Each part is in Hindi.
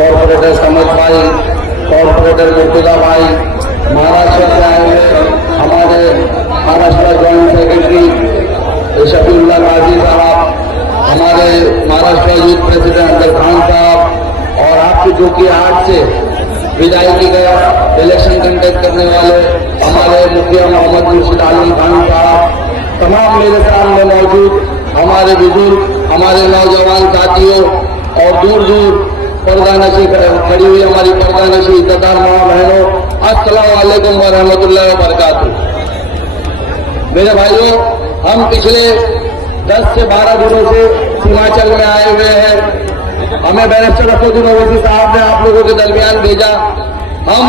कॉर्पोरेटर समद भाई, कॉर्पोरेटर मुर्तुजा भाई, महाराष्ट्र से आए हुए हमारे महाराष्ट्र जॉइंट सेक्रेटरी शफीउल्लाह काजी साहब, हमारे महाराष्ट्र यूथ प्रेसिडेंट अब्दुल खान साहब, और आपकी जो कि आज से विधायकी का इलेक्शन कंडक्ट करने वाले हमारे मुखिया मोहम्मद मुर्शिद आलम खान साहब, तमाम मेरे सामने मौजूद हमारे बुजुर्ग, हमारे नौजवान साथियों और दूर दूर पर्दानशी खड़ी हुई हमारी पर्दानशी इज्जतदार माँ बहनों, अस्सलाम वालेकुम व रहमतुल्लाहि व बरकातुहू। मेरे भाइयों, हम पिछले 10 से 12 दिनों से हिमाचल में आए हुए हैं। हमें बैरिस्टर असदुद्दीन ओवैसी साहब ने आप लोगों के दरमियान भेजा। हम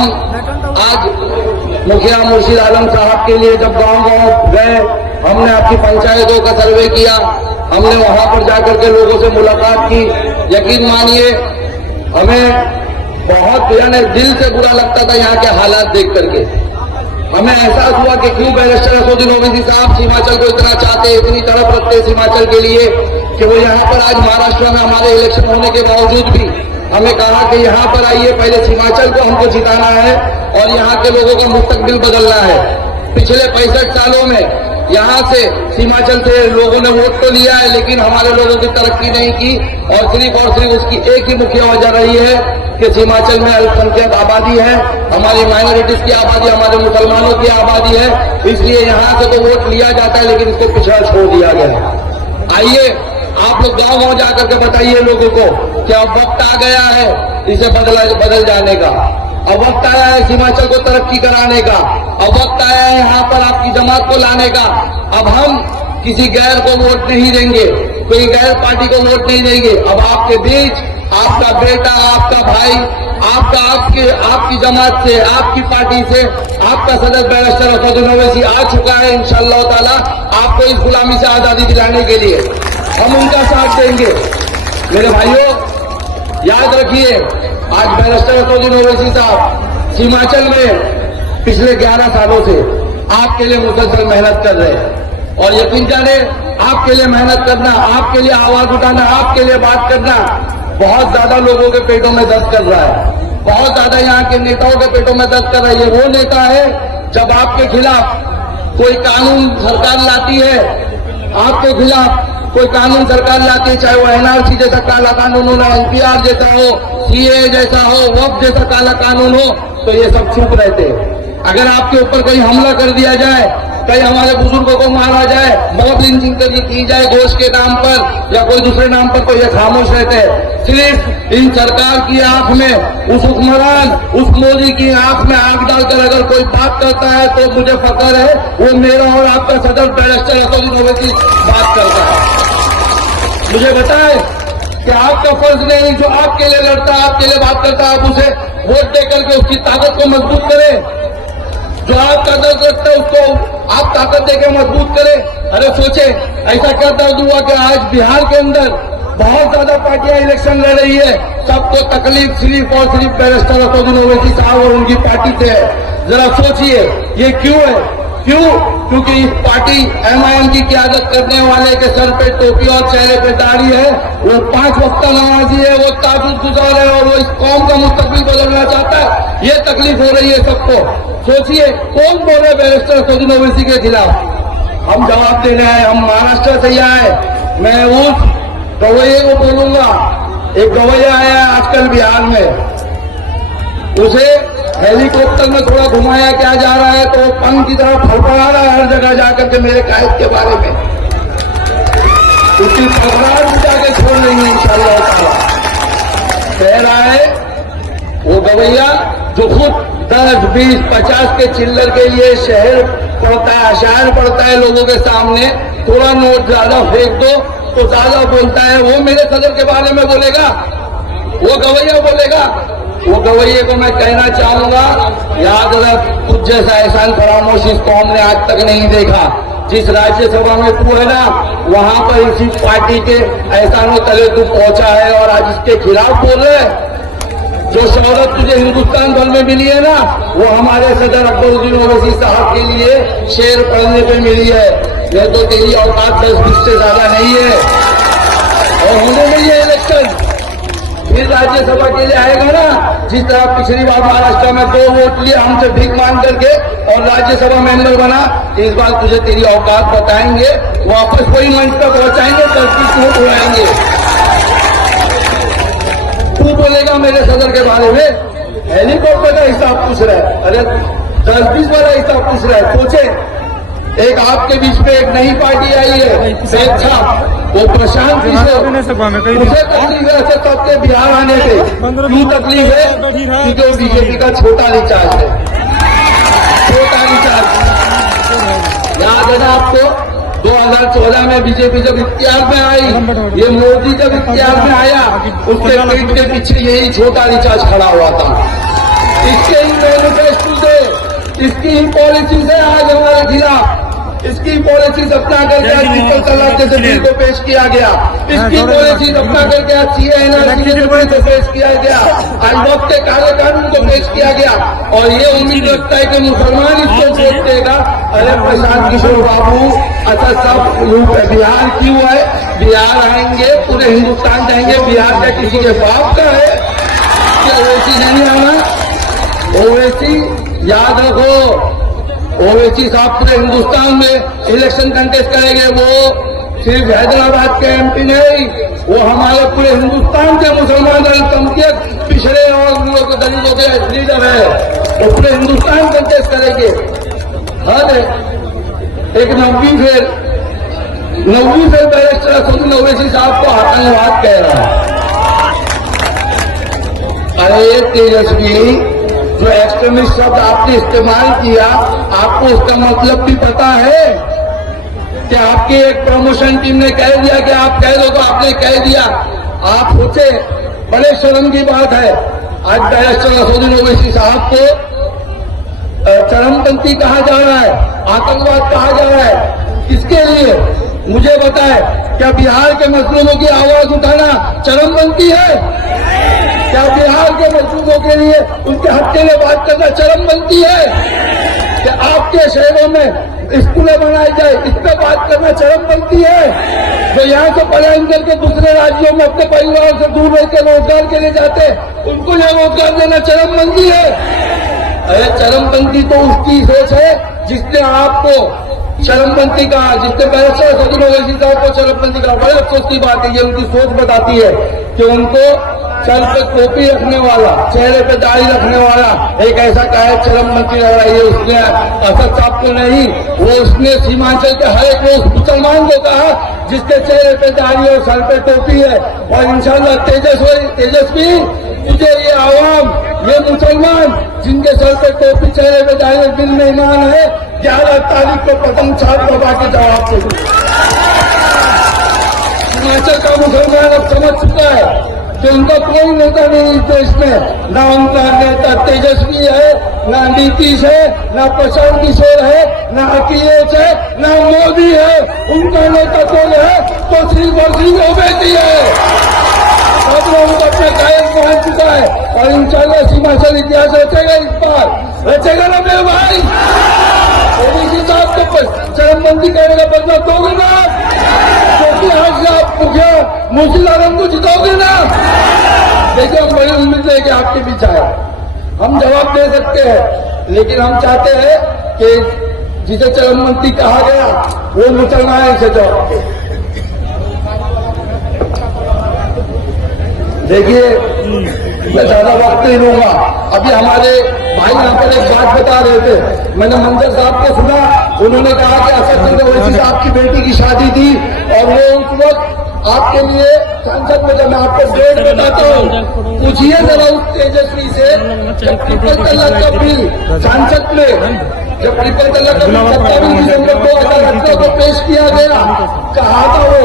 आज मुखिया मुर्शिद आलम साहब के लिए जब गांव-गांव गए, हमने आपकी पंचायतों का सर्वे किया, हमने वहां पर जाकर के लोगों से मुलाकात की। यकीन मानिए, हमें बहुत यानी दिल से बुरा लगता था यहाँ के हालात देख करके। हमें एहसास हुआ कि क्यों बैरिस्टर असदुद्दीन ओवैसी साहब हिमाचल को इतना चाहते, इतनी तरफ रखते इस हिमाचल के लिए कि वो यहाँ पर आज महाराष्ट्र में हमारे इलेक्शन होने के बावजूद भी हमें कहा कि यहाँ पर आइए, पहले हिमाचल को हमको जिताना है और यहाँ के लोगों का मुस्तकबिल बदलना है। पिछले 65 सालों में यहाँ से हिमाचल से लोगों ने वोट तो लिया है, लेकिन हमारे लोगों की तरक्की नहीं की, और सिर्फ उसकी एक ही मुख्य वजह रही है कि हिमाचल में अल्पसंख्यक आबादी है, हमारी माइनॉरिटीज की आबादी, हमारे मुसलमानों की आबादी है, इसलिए यहाँ से तो वोट लिया जाता है लेकिन इसको पिछड़ा छोड़ दिया गया है। आइए आप लोग गांव-गांव जाकर के बताइए लोगों को कि अब वक्त आ गया है इसे बदल जाने का, अब वक्त आया है हिमाचल को तरक्की कराने का, अब वक्त आया है यहाँ पर आपकी जमात को लाने का। अब हम किसी गैर को वोट नहीं देंगे, कोई गैर पार्टी को वोट नहीं देंगे। अब आपके बीच आपका बेटा, आपका भाई, आपकी जमात से, आपकी पार्टी से आपका सदस्य बैरिस्टर असदुद्दीन ओवैसी आ चुका है। इंशाअल्लाह ताला आपको इस गुलामी से आजादी दिलाने के लिए हम उनका साथ देंगे। मेरे भाइयों, याद रखिए, आज बैरिस्टर असदुद्दीन ओवैसी साहब हिमाचल में पिछले 11 सालों से आपके लिए मुसलसल मेहनत कर रहे हैं, और यकीन जाने आपके लिए मेहनत करना, आपके लिए आवाज उठाना, आपके लिए बात करना बहुत ज्यादा लोगों के पेटों में दर्द कर रहा है, बहुत ज्यादा यहाँ के नेताओं के पेटों में दर्द कर रहा है। ये वो नेता है जब आपके खिलाफ कोई कानून सरकार लाती है, आपके खिलाफ कोई कानून सरकार लाती है, चाहे वो एनआरसी जैसा काला कानून हो, एनपीआर जैसा हो, सीए जैसा हो, वक्फ जैसा काला कानून हो, तो ये सब चुप रहते हैं। अगर आपके ऊपर कहीं हमला कर दिया जाए, कहीं हमारे बुजुर्गों को मारा जाए, मौत लिंचिंग की जाए गोश्त के नाम पर या कोई दूसरे नाम पर, तो ये खामोश रहते हैं। सिर्फ इन सरकार की आंख में, उस हुक्मरान, उस मोदी की आंख में आंख डालकर अगर कोई बात करता है तो मुझे फख्र है, वो मेरा और आपका सदर बैरिस्टर असदुद्दीन ओवैसी बात करता है। मुझे बताए कि आपका फर्ज नहीं, जो आपके लिए लड़ता है, आपके लिए बात करता है, आप उसे वोट देकर के उसकी ताकत को मजबूत करें। जो आपका दर्द रखता है उसको आप ताकत देकर मजबूत करें। अरे सोचे, ऐसा क्या दर्द हुआ कि आज बिहार के अंदर बहुत ज्यादा पार्टियां इलेक्शन लड़ रही है, सबको तकलीफ सिर्फ और सिर्फ बैरिस्टर असदुद्दीन ओवैसी साहब और उनकी पार्टी से है। जरा सोचिए ये क्यों है? क्यों? क्योंकि इस पार्टी एमआईएम की क़यादत करने वाले के सर पे टोपी और चेहरे पे दाढ़ी है, वो 5 वक्त नमाजी है, वो ताजुद गुजार है, और वो इस कौम का मुस्तकबिल बदलना चाहता है। ये तकलीफ हो रही है सबको। सोचिए, कौन बोले बैरिस्टर असदुद्दीन ओवैसी के खिलाफ? हम जवाब देने आए, हम महाराष्ट्र से ही आए। मैं उस गवैये को बोलूंगा, एक गवैया आया आजकल बिहार में, उसे हेलीकॉप्टर में थोड़ा घुमाया क्या जा रहा है तो पंख की तरह फड़फड़ा रहा है हर जगह जाकर के मेरे कायद के बारे में। उसकी फड़फड़ाहट बुझा के छोड़ देंगे इंशाअल्लाह ताला। कह रहा है वो गवैया जो खुद 10, 20, 50 के चिल्लर के लिए शहर पढ़ता है, अशायर पढ़ता है लोगों के सामने, थोड़ा नोट ज्यादा फेंक दो तो ज्यादा बोलता है, वो मेरे सदर के बारे में बोलेगा, वो गवैया बोलेगा। वो गवैये को मैं कहना चाहूंगा, याद रख, तुझ जैसा एहसान फरामोश इस कौम ने आज तक नहीं देखा। जिस राज्यसभा में तू है ना, वहां पर इसी पार्टी के एहसानों तले तू पहुंचा है और आज इसके खिलाफ बोल रहे हैं। जो शौहरत तुझे हिंदुस्तान भर में मिली है ना, वो हमारे सदर अकबरुद्दीन ओवैसी साहब के लिए शेर पढ़ने पे मिली है। यह तो तेरी औकात 10-20 से ज्यादा नहीं है। और होने में ये इलेक्शन फिर राज्यसभा के लिए आएगा ना, जिस तरह पिछली बार महाराष्ट्र में 2 वोट लिए हमसे भीख मांग करके और राज्यसभा मेंबर बना। इस बार तुझे तेरी औकात बताएंगे, वापस वही मंच पर पहुंचाएंगे, 10-20 वोट उड़ाएंगे। तू बोलेगा मेरे सदर के बारे में, हेलीकॉप्टर का हिसाब पूछ रहा है, अरे 10-20 वाला हिसाब पूछ रहा है। सोचे एक आपके बीच में एक नई पार्टी आई है स्वेच्छा, वो प्रशांत किशोर, उसे तकलीफ है सबके बिहार आने से। क्यों तकलीफ है? क्योंकि वो बीजेपी का छोटा रिचार्ज है, छोटा रिचार्ज। याद है ना आपको 2014 में बीजेपी जब इख्तियार में आई, ये मोदी जब इख्तियार में आया, उसके पीठ के पीछे यही छोटा रिचार्ज खड़ा हुआ था। इसके ही मैनिफेस्टो से, इसकी ही पॉलिसी से आज हमारे खिलाफ, इसकी पॉलिसी अपना करके आज ट्रिपल तलाक जैसे बिल को पेश किया गया, इसकी पॉलिसी अपना करके आज CAA को पेश किया गया, आज वक्त के काले कानून को पेश किया गया। और ये उम्मीद रखता है कि मुसलमान इसको वोट देगा। अरे प्रशांत किशोर बाबू, अच्छा सब बिहार क्यों है? बिहार आएंगे, पूरे हिंदुस्तान जाएंगे, बिहार का किसी के बाप का है क्या? ओवैसी नहीं आना, ओवैसी याद रखो, ओवैसी साहब पूरे हिंदुस्तान में इलेक्शन कंटेस्ट करेंगे। वो सिर्फ हैदराबाद के MP नहीं, वो हमारे पूरे हिंदुस्तान के मुसलमान दलित के पिछड़े और दलितों के लीडर है, वो पूरे हिंदुस्तान कंटेस्ट करेंगे। हर एक 9वीं फेर बैरिस्टर असदुद्दीन ओवैसी साहब को आतंकवाद कह रहा है। अरे तेजस्वी, जो एक्सट्रीमिस्ट शब्द आपने इस्तेमाल किया, आपको उसका मतलब भी पता है कि आपकी एक प्रमोशन टीम ने कह दिया कि आप कह दो, तो आपने कह दिया। आप सोचे, बड़े शर्म की बात है, आज बैरिस्टर असदुद्दीन ओवैसी साहब को चरमपंथी कहा जा रहा है, आतंकवाद कहा जा रहा है। किसके लिए? मुझे बताए, क्या बिहार के मजलूमों की आवाज उठाना चरमपंथी है? क्या बिहार के मजदूरों के लिए उनके हक के लिए बात करना चरमपंथी है? क्या आपके शहरों में स्कूलें बनाई जाए, इस पर बात करना चरमपंथी है? जो यहाँ से पलायन करके दूसरे राज्यों में अपने परिवारों से दूर रह के रोजगार के लिए जाते, उनको यह रोजगार देना चरमपंथी है? अरे चरमपंथी तो उसकी सोच है जिसने आपको चरमपंथी कहा, जिसने बैरिस्टर असदुद्दीन ओवैसी साहब को चरमपंथी कहा। बड़े अफसोस की बात है, ये उनकी सोच बताती है कि उनको सर पे टोपी रखने वाला, चेहरे पे दाढ़ी रखने वाला एक ऐसा कहा चरमपंथी लग रहा है। ये उसने असद साहब को नहीं, वो उसने सीमांचल के हर एक उस मुसलमान को कहा जिसके चेहरे पे दाढ़ी और सर पे टोपी है। और इंशाल्लाह तेजस्वी, तुझे ये आवाम, ये मुसलमान जिनके सर पे टोपी, चेहरे पे दाढ़ी, दिल में ईमान है, 11 तारीख को पतंग छाप दबा के जवाब दे। हिमाचल का मुसलमान अब समझ चुका है कि उनका कोई नेता नहीं इस देश में, ना उनका नेता तेजस्वी है, ना नीतीश है, ना प्रशांत किशोर है, ना अखिलेश है, ना मोदी है। उनका नेता कौन है? तो सिर्फ और सिर्फ ओवैसी है। सब लोग अपने कायम पहुंच चुका है और इंशाल्लाह सीमाचल इतिहास रचेगा, इस बार रचेगा ना मेरे भाई। ओवैसी साहब को चरमपंथी कहने का बदला दोगे ना? क्योंकि आज आप मुखिया मुर्शिद आलम को जिताओगे ना? देखिए, हम बड़ी उम्मीद है कि आपके बीच आए, हम जवाब दे सकते हैं, लेकिन हम चाहते हैं कि जिसे चरमपंथी कहा गया वो मुसलमान से जवाब दे। देखिए, मैं ज्यादा वक्त नहीं लूंगा। अभी हमारे भाई यहाँ पर एक बात बता रहे थे, मैंने मंजर साहब को सुना, उन्होंने कहा कि असद ओवैसी साहब की बेटी की शादी थी और वो उस वक्त आपके लिए सांसद में, जब मैं आपको डेट बताता हूँ, पूछिए जरा उस तेजस्वी से, जब ट्रिपल तलाक का बिल सांसद में, जब ट्रिपल तलाक का बिल 27 दिसंबर 2018 को पेश किया गया, कहा था वो,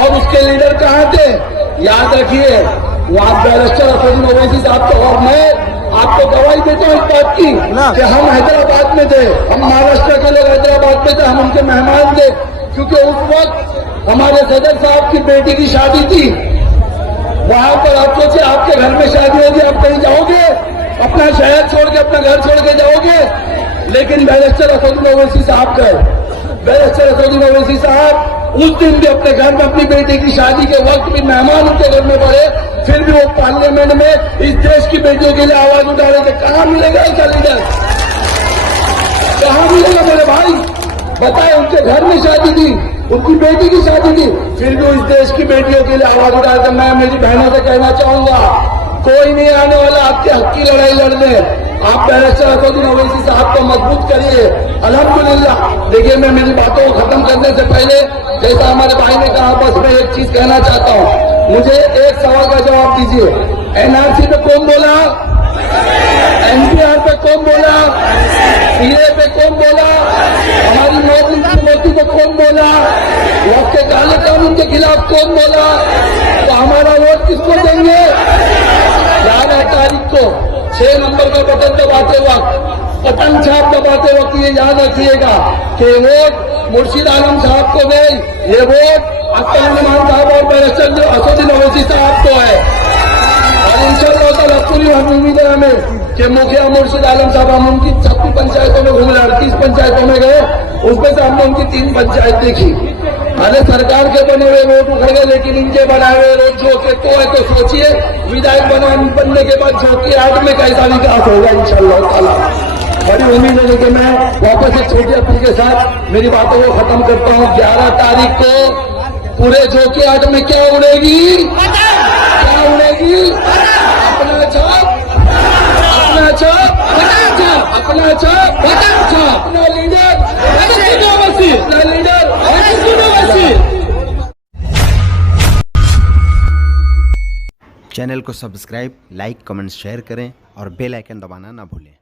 और उसके लीडर कहाँ थे? याद रखिए, वो आप बैरिस्टर असदुद्दीन ओवैसी साहब को, और मैं आपको गवाही देता हूँ इस बात की कि हम हैदराबाद में थे, हम महाराष्ट्र के लोग हैदराबाद में थे, हम उनके मेहमान थे, क्योंकि उस वक्त हमारे सदर साहब की बेटी की शादी थी। वहां पर आप सोचिए, आपके घर में शादी होगी, आप कहीं जाओगे? अपना शहर छोड़ के, अपना घर छोड़ के जाओगे? लेकिन बैरिस्टर असदुद्दीन ओवैसी साहब गए। बैरिस्टर असदुद्दीन ओवैसी साहब उस दिन भी अपने घर में अपनी बेटी की शादी के वक्त भी मेहमान उनके घर में पड़े फिर भी वो पार्लियामेंट में इस देश की बेटियों के लिए आवाज उठा रहे थे। कहाँ मिलेगा ऐसा लीडर, कहाँ मिलेगा मेरे भाई? बताए, उनके घर में शादी थी, उनकी बेटी की शादी थी, फिर भी इस देश की बेटियों के लिए आवाज उठा रहे थे। मैं मेरी बहनों से कहना चाहूंगा, कोई नहीं आने वाला आपके हक की लड़ाई लड़ने। आप बैरिस्टर असदुद्दीन ओवैसी साहब को मजबूत करिए। अल्हम्दुलिल्लाह। देखिए, मैं मेरी बातों को खत्म करने से पहले, जैसा हमारे भाई ने कहा, बस मैं एक चीज कहना चाहता हूँ। मुझे एक सवाल का जवाब दीजिए। एनआरसी पे कौन बोला? एनपीआर पे कौन बोला? सीए पे कौन बोला? हमारी नौकरी की मोती पे कौन बोला? वक्त के काले कानून के खिलाफ कौन बोला? तो हमारा वोट किसको देंगे? 11 तारीख को 6 नंबर का बटन दबाते वक्त, बटन छाप दबाते वक्त ये याद रखिएगा कि वोट मुर्शिद आलम साहब को नहीं, ये वोट अख्तर रहमान साहब और बैरिस्टर असदुद्दीन ओवैसी साहब को है। और इंशाअल्लाह पूरी उम्मीद है हमें कि मुखिया मुर्शिद आलम साहब, हम उनकी 36 पंचायतों में घूमे, 38 पंचायतों में गए, उसमें से हमने उनकी 3 पंचायत देखी। अरे सरकार के बने हुए रोड उखड़ गए, लेकिन इनके बनाए हुए रोड जो के तो है। तो सोचिए, विधायक बनने के बाद झोंकी हाट में कैसा विकास होगा इंशाअल्लाह ताला। बड़ी उम्मीद है कि मैं वापस एक छोटी अपील के साथ मेरी बातों को खत्म करता हूँ। 11 तारीख को पूरे झोंकी हाट में क्या उड़ेगी? क्या उड़ेगी? अपना छाप, अपना छाप, अपना छाप, अपना लीडर, अपना लीडर। चैनल को सब्सक्राइब, लाइक, कमेंट, शेयर करें और बेल आइकन दबाना ना भूलें।